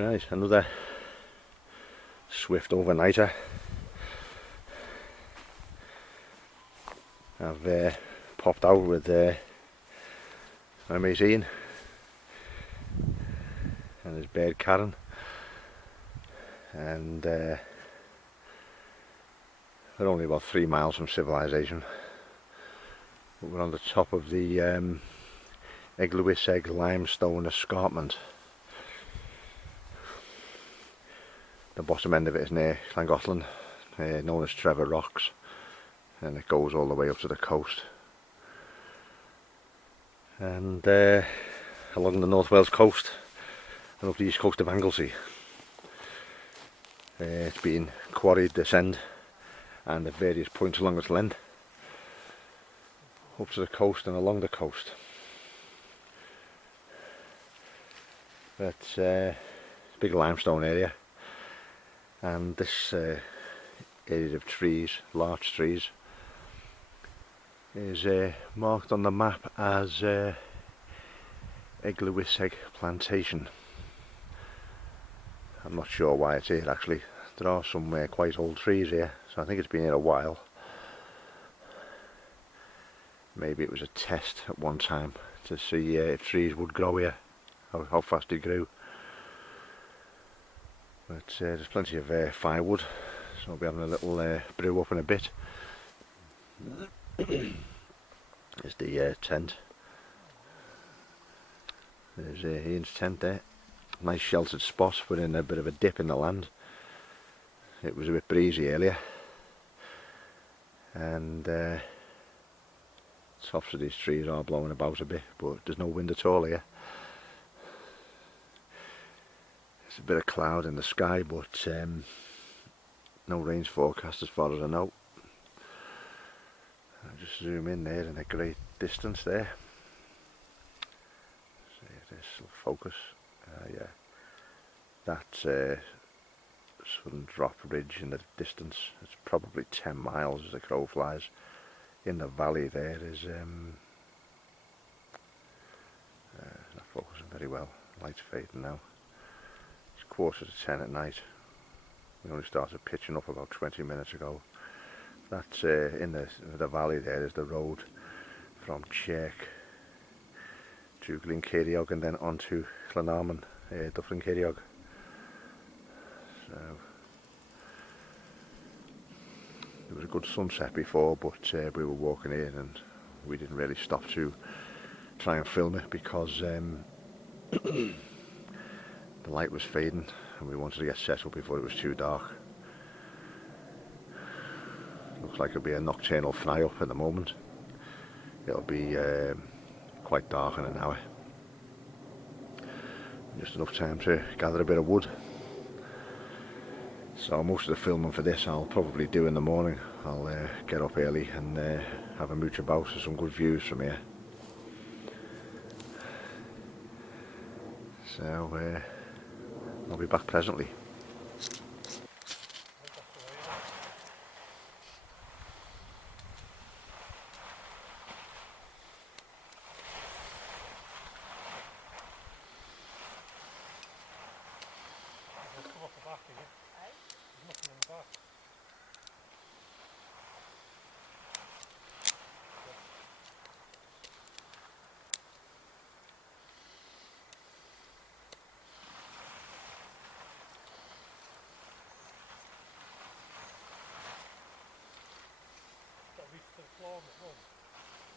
Right, another swift overnighter. I've popped out with my mate Ian and his bird Karen, and we're only about 3 miles from civilization, but we're on the top of the Eglwyseg limestone escarpment. The bottom end of it is near Llangollen, known as Trevor Rocks, and it goes all the way up to the coast. And along the North Wales coast and up the east coast of Anglesey, it's been quarried this end and at various points along its length, up to the coast and along the coast. It's a big limestone area, and this area of trees, larch trees, is marked on the map as Eglwyseg plantation. I'm not sure why it's here actually. There are some quite old trees here, so I think it's been here a while. Maybe it was a test at one time to see if trees would grow here, how fast it grew. But there's plenty of firewood, so I'll be having a little brew up in a bit. There's the tent. There's Ian's tent there. Nice sheltered spot. We're in a bit of a dip in the land. It was a bit breezy earlier, and tops of these trees are blowing about a bit, but there's no wind at all here. There's a bit of cloud in the sky, but no rain's forecast as far as I know. I'll just zoom in there in a great distance there. See if this will focus. Yeah, that's Southern Drop Ridge in the distance. It's probably 10 miles as the crow flies. In the valley there is not focusing very well. Light's fading now. It's 9:45 at night. We only started pitching up about 20 minutes ago. That's in the valley there is the road from Chirk to Llangollen and then on to Llangollen, Llangollen. So there was a good sunset before, but we were walking in and we didn't really stop to try and film it because the light was fading and we wanted to get settled before it was too dark. Looks like it'll be a nocturnal fly up at the moment. It'll be quite dark in an hour. Just enough time to gather a bit of wood. So most of the filming for this I'll probably do in the morning. I'll get up early and have a mooch about for some good views from here. So I'll be back presently.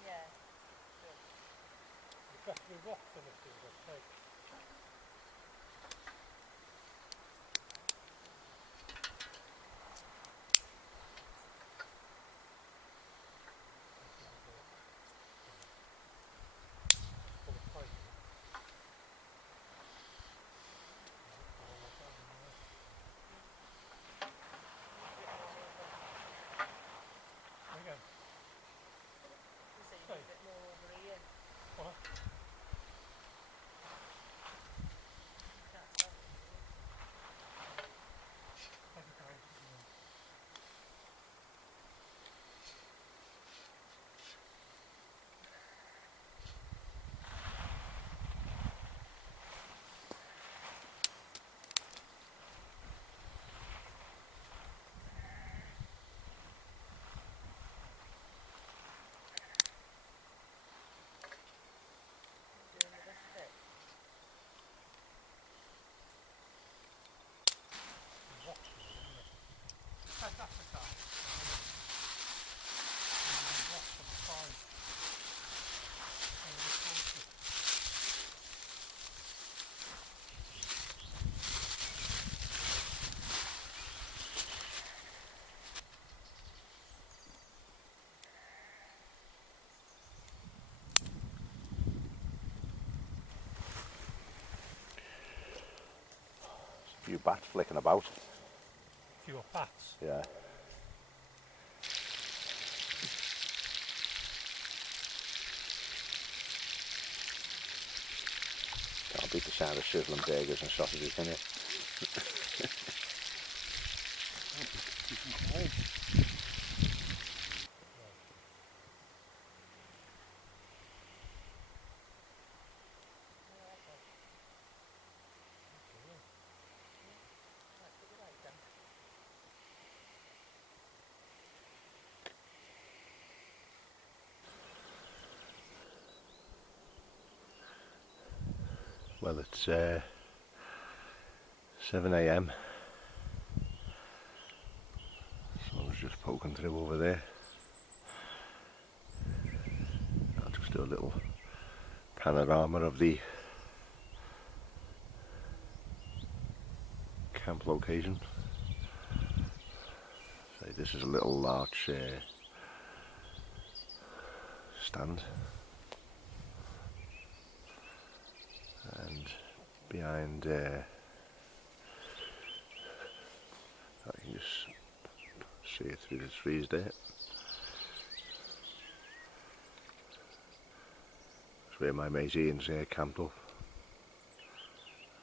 Yeah. You've got to be rocked in it, like. bat flicking about. Fewer bats. Yeah. Can't beat the sound of sizzling burgers and sausages, can you? Well, it's 7 AM. Sun's just poking through over there. I'll just do a little panorama of the camp location. So this is a little larch stand, and behind I can just see it through the trees there. That's where my mate Ian's camped up.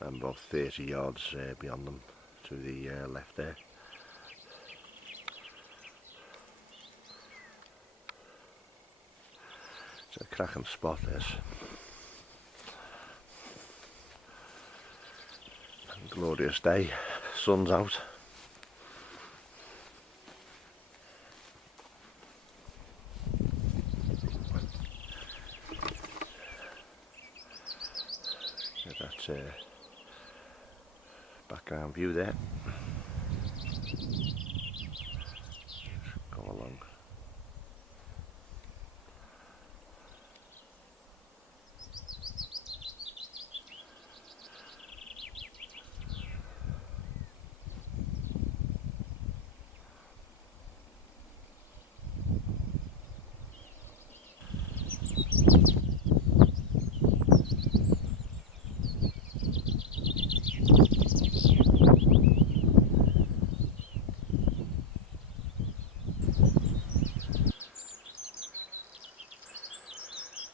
I'm about 30 yards beyond them to the left there. It's a cracking spot, this. Glorious day, sun's out. Get that background view there. Just go along.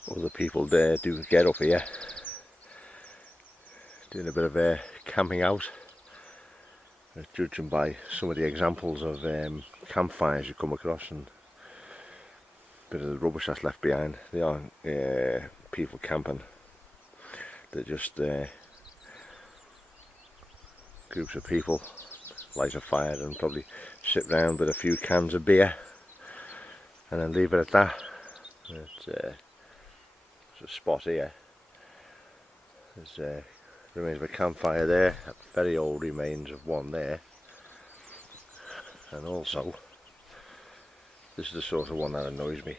Other people there do get up here, doing a bit of camping out. Judging by some of the examples of campfires you come across and a bit of the rubbish that's left behind, they aren't people camping. They're just groups of people light a fire and probably sit round with a few cans of beer and then leave it at that. There's a spot here. There's remains of a campfire there, very old remains of one there, and also this is the sort of one that annoys me.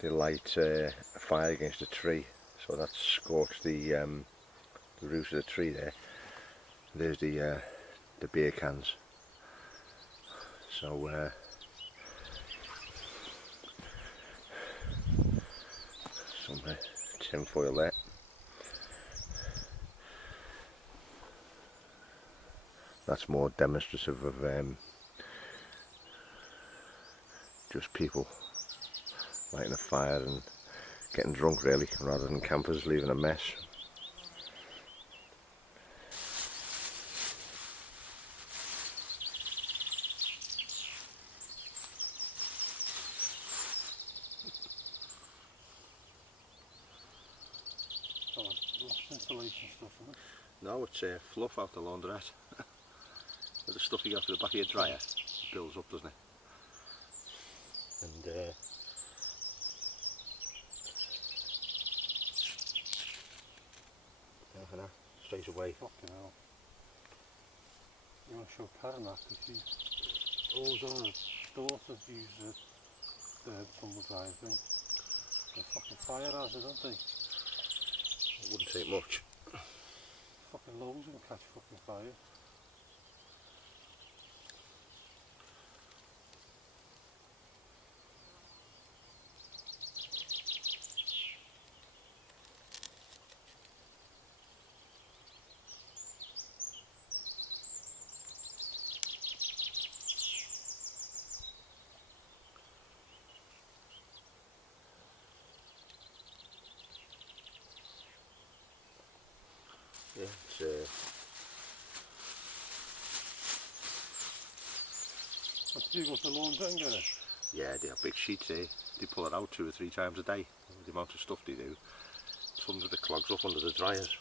They light a fire against a tree, so that's scorched the roots of the tree there. There's the beer cans. So some tin foil there. That's more demonstrative of just people lighting a fire and getting drunk, really, rather than campers leaving a mess. Insulation stuff, isn't it? No, it's fluff out the laundrette. The stuff you got for the back of your dryer, it builds up, doesn't it? And straight away. Fucking hell. You want to show Karen that, because she's always on her daughters use the tumble dryer thing. They're fucking fire hazard, aren't they? It wouldn't take much. Fucking loads can catch fucking fire. What do you go to laundry and get it? yeah, they have big sheets here. They pull it out 2 or 3 times a day. The amount of stuff they do. Tons of it clogs up under the dryers.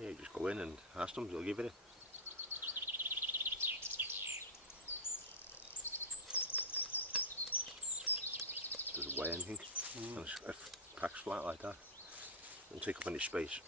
Yeah, you just go in and ask them, they'll give it. Doesn't weigh anything. And it packs flat like that. Doesn't take up any space.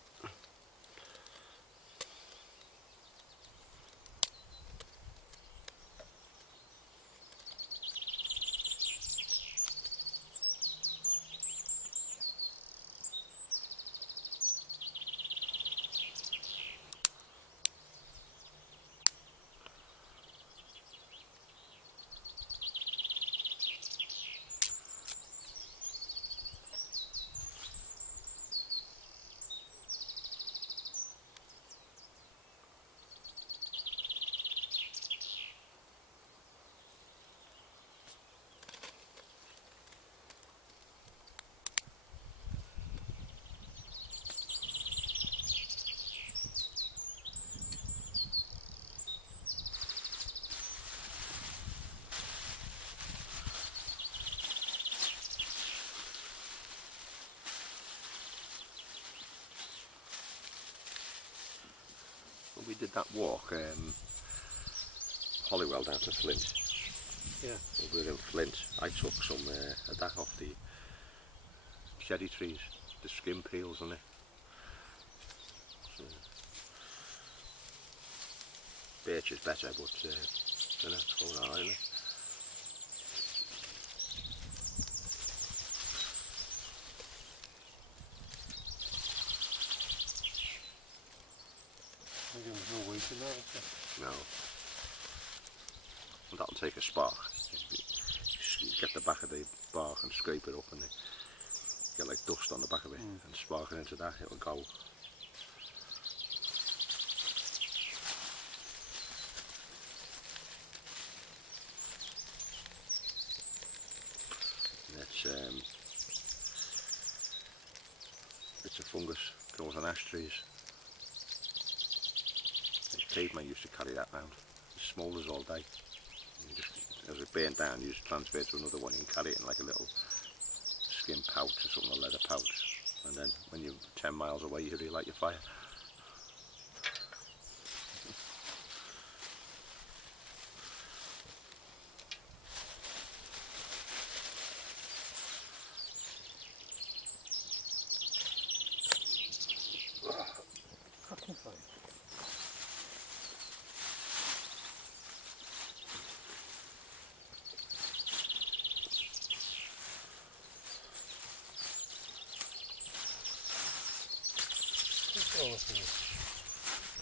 When we did that walk, Hollywell down to Flint. Yeah. When we were in Flint, I took some of that off the cherry trees, the skin peels on it. So, birch is better, but you know, it's going alright, isn't it? There's no weight in that, is there? No. Well, that'll take a spark. You get the back of the bark and scrape it up and get like dust on the back of it and spark it into that, it'll go. And it's a fungus, grows on ash trees. The cavemen used to carry that round. It smoulders all day. You just, as it burnt down, you just transfer it to another one and carry it in like a little skin pouch or something, a leather pouch. And then when you're 10 miles away, you relight your fire. Fucking fire.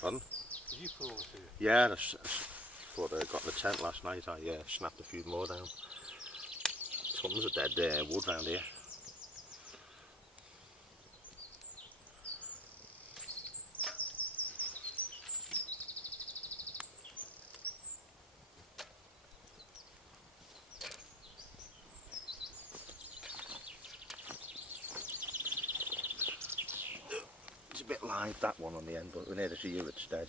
Pardon? Did you throw it here? Yeah, that's what I got in the tent last night. I snapped a few more down. Tons of dead wood round here. It's a bit live, that one on the end, but we need to see you instead.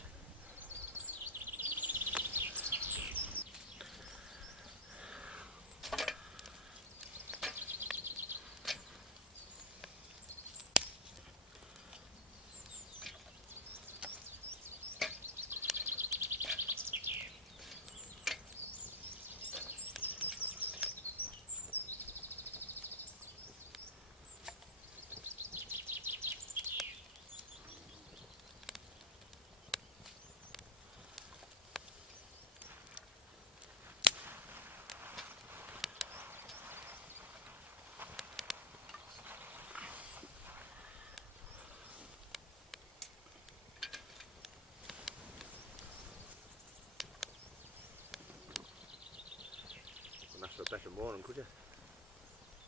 For a better morning, could you?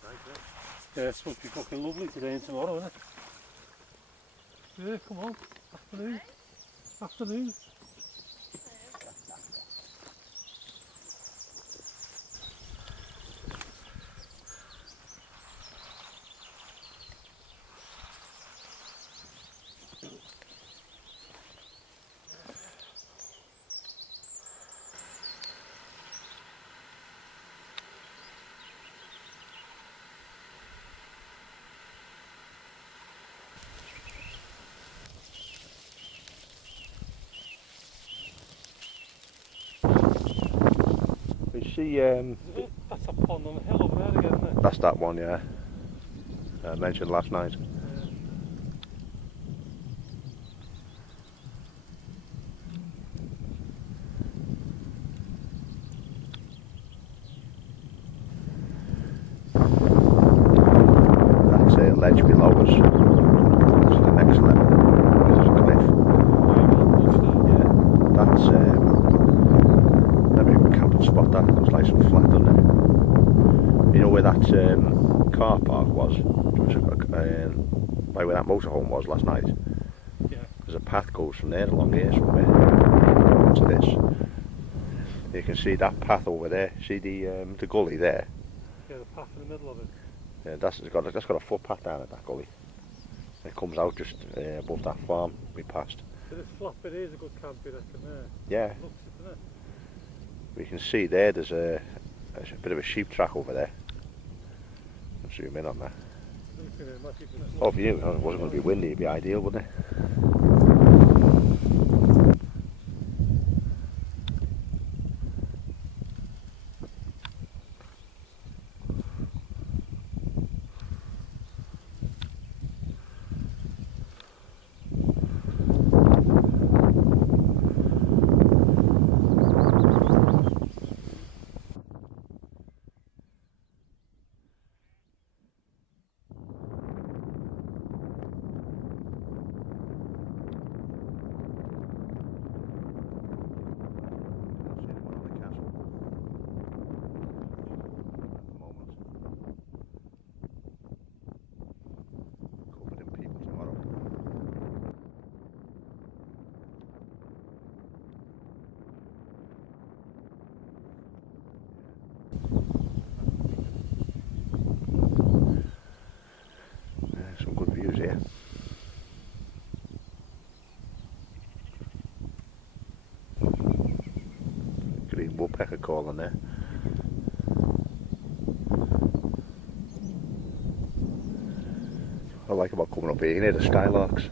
Right, Yeah, it's supposed to be fucking lovely today and tomorrow, isn't it? Yeah, come on. Afternoon. Afternoon. You see, That's a pond on the hill over there again, isn't it? that's that one, yeah. I mentioned last night. That's a ledge below us. That's the next level. There's a cliff. Yeah, that's maybe a camping spot. That looks like some flat, doesn't it? You know where that car park was? Like where that motorhome was last night. Yeah. There's a path goes from there along here somewhere to this. You can see that path over there. See the gully there? Yeah, the path in the middle of it. Yeah, that's got a footpath down at that gully. It comes out just above that farm we passed. So this flat bit is a good camp, you reckon, there? Yeah. It looks it, doesn't it? We can see there's a bit of a sheep track over there. I'll zoom in on that. Oh, if you knew it wasn't going to be windy, it'd be ideal, wouldn't it? Some good views here. Green woodpecker calling there. What I like about coming up here, you hear the skylarks.